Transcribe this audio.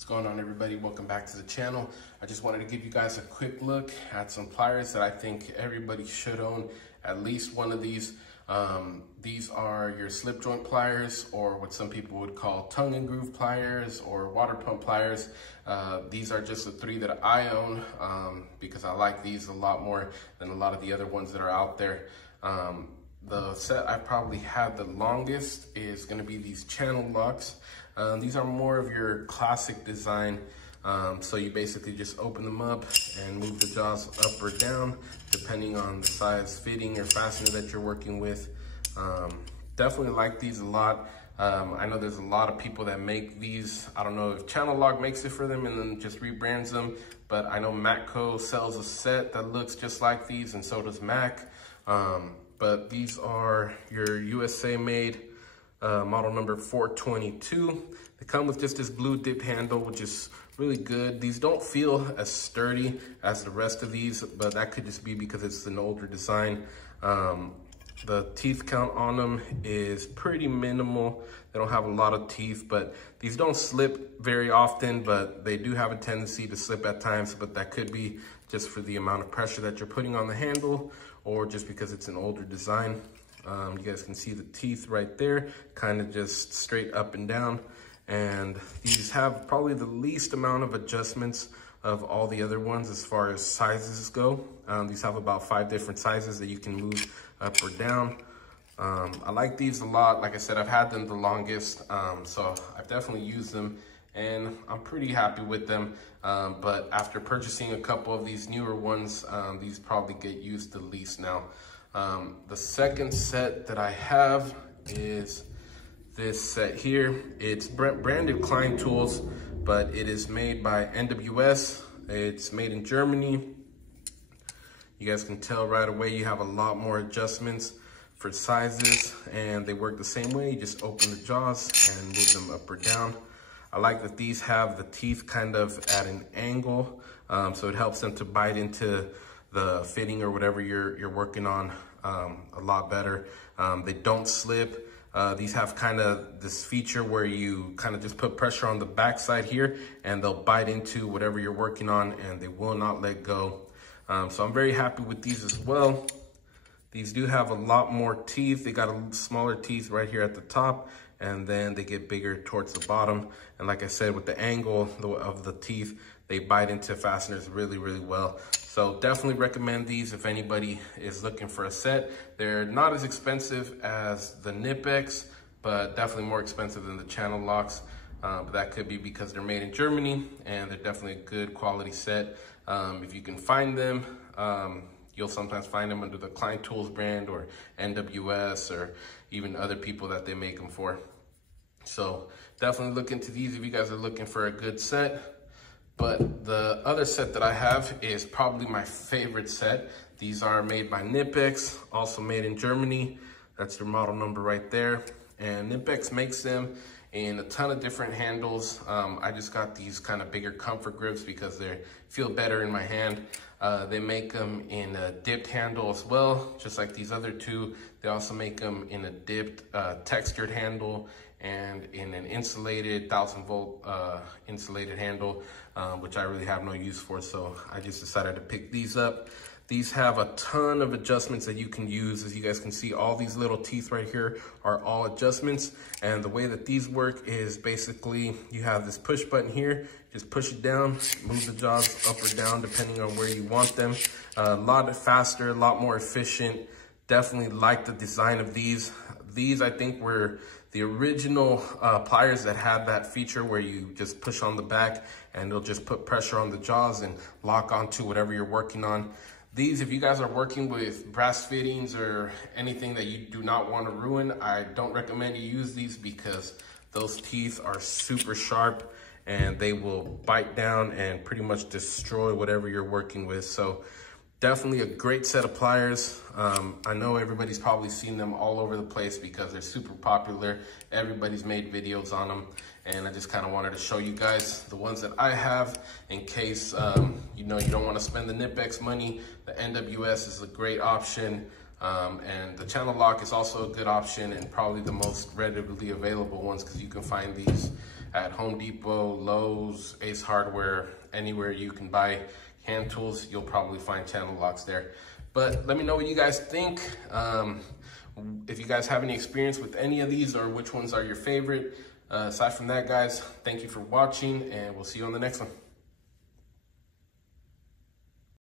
What's going on, everybody? Welcome back to the channel. I just wanted to give you guys a quick look at some pliers that I think everybody should own at least one of these. These are your slip joint pliers, or what some people would call tongue and groove pliers or water pump pliers. These are just the three that I own because I like these a lot more than a lot of the other ones that are out there. The set I probably had the longest is going to be these Channellocks. These are more of your classic design. So you basically just open them up and move the jaws up or down depending on the size fitting or fastener that you're working with. Definitely like these a lot. I know there's a lot of people that make these. I don't know if Channellock makes it for them and then just rebrands them, but I know Matco sells a set that looks just like these, and so does Mac. But these are your USA made, model number 422. They come with just this blue dip handle, which is really good. These don't feel as sturdy as the rest of these, but that could just be because it's an older design. The teeth count on them is pretty minimal. They don't have a lot of teeth, but these don't slip very often, but they do have a tendency to slip at times, but that could be just for the amount of pressure that you're putting on the handle, or just because it's an older design. You guys can see the teeth right there, kind of just straight up and down. And these have probably the least amount of adjustments of all the other ones as far as sizes go. These have about 5 different sizes that you can move up or down. I like these a lot. Like I said, I've had them the longest, so I've definitely used them and I'm pretty happy with them. But after purchasing a couple of these newer ones, these probably get used the least now. The second set that I have is this set here. It's branded Klein tools, but it is made by NWS. It's made in Germany. You guys can tell right away you have a lot more adjustments for sizes, and they work the same way. You just open the jaws and move them up or down. I like that these have the teeth kind of at an angle, so it helps them to bite into the fitting or whatever you're working on a lot better. They don't slip. These have kind of this feature where you kind of just put pressure on the back side here and they'll bite into whatever you're working on and they will not let go. So I'm very happy with these as well. These do have a lot more teeth. They got a smaller teeth right here at the top, and then they get bigger towards the bottom. And like I said, with the angle of the teeth, they bite into fasteners really, really well. So definitely recommend these if anybody is looking for a set. They're not as expensive as the Knipex, but definitely more expensive than the Channellocks. But that could be because they're made in Germany and they're definitely a good quality set. If you can find them, you'll sometimes find them under the Klein Tools brand or NWS or even other people that they make them for. So definitely look into these if you guys are looking for a good set. But the other set that I have is probably my favorite set. These are made by Knipex, also made in Germany. That's their model number right there. And Knipex makes them in a ton of different handles. I just got these kind of bigger comfort grips because they feel better in my hand. They make them in a dipped handle as well, just like these other two. They also make them in a dipped textured handle and in an insulated 1000-volt insulated handle, which I really have no use for, so I just decided to pick these up. These have a ton of adjustments that you can use. As you guys can see, all these little teeth right here are all adjustments. And the way that these work is basically you have this push button here, just push it down, move the jaws up or down depending on where you want them. A lot faster, a lot more efficient. Definitely like the design of these. These, I think, were the original pliers that had that feature where you just push on the back and it'll just put pressure on the jaws and lock onto whatever you're working on. These, if you guys are working with brass fittings or anything that you do not want to ruin, I don't recommend you use these because those teeth are super sharp and they will bite down and pretty much destroy whatever you're working with. So definitely a great set of pliers. I know everybody's probably seen them all over the place because they're super popular. Everybody's made videos on them. And I just kind of wanted to show you guys the ones that I have in case, you know, you don't want to spend the Knipex money. The NWS is a great option. And the Channellock is also a good option and probably the most readily available ones because you can find these at Home Depot, Lowe's, Ace Hardware, anywhere you can buy hand tools, you'll probably find channel locks there. But let me know what you guys think. If you guys have any experience with any of these or which ones are your favorite. Aside from that, guys, thank you for watching, and we'll see you on the next one.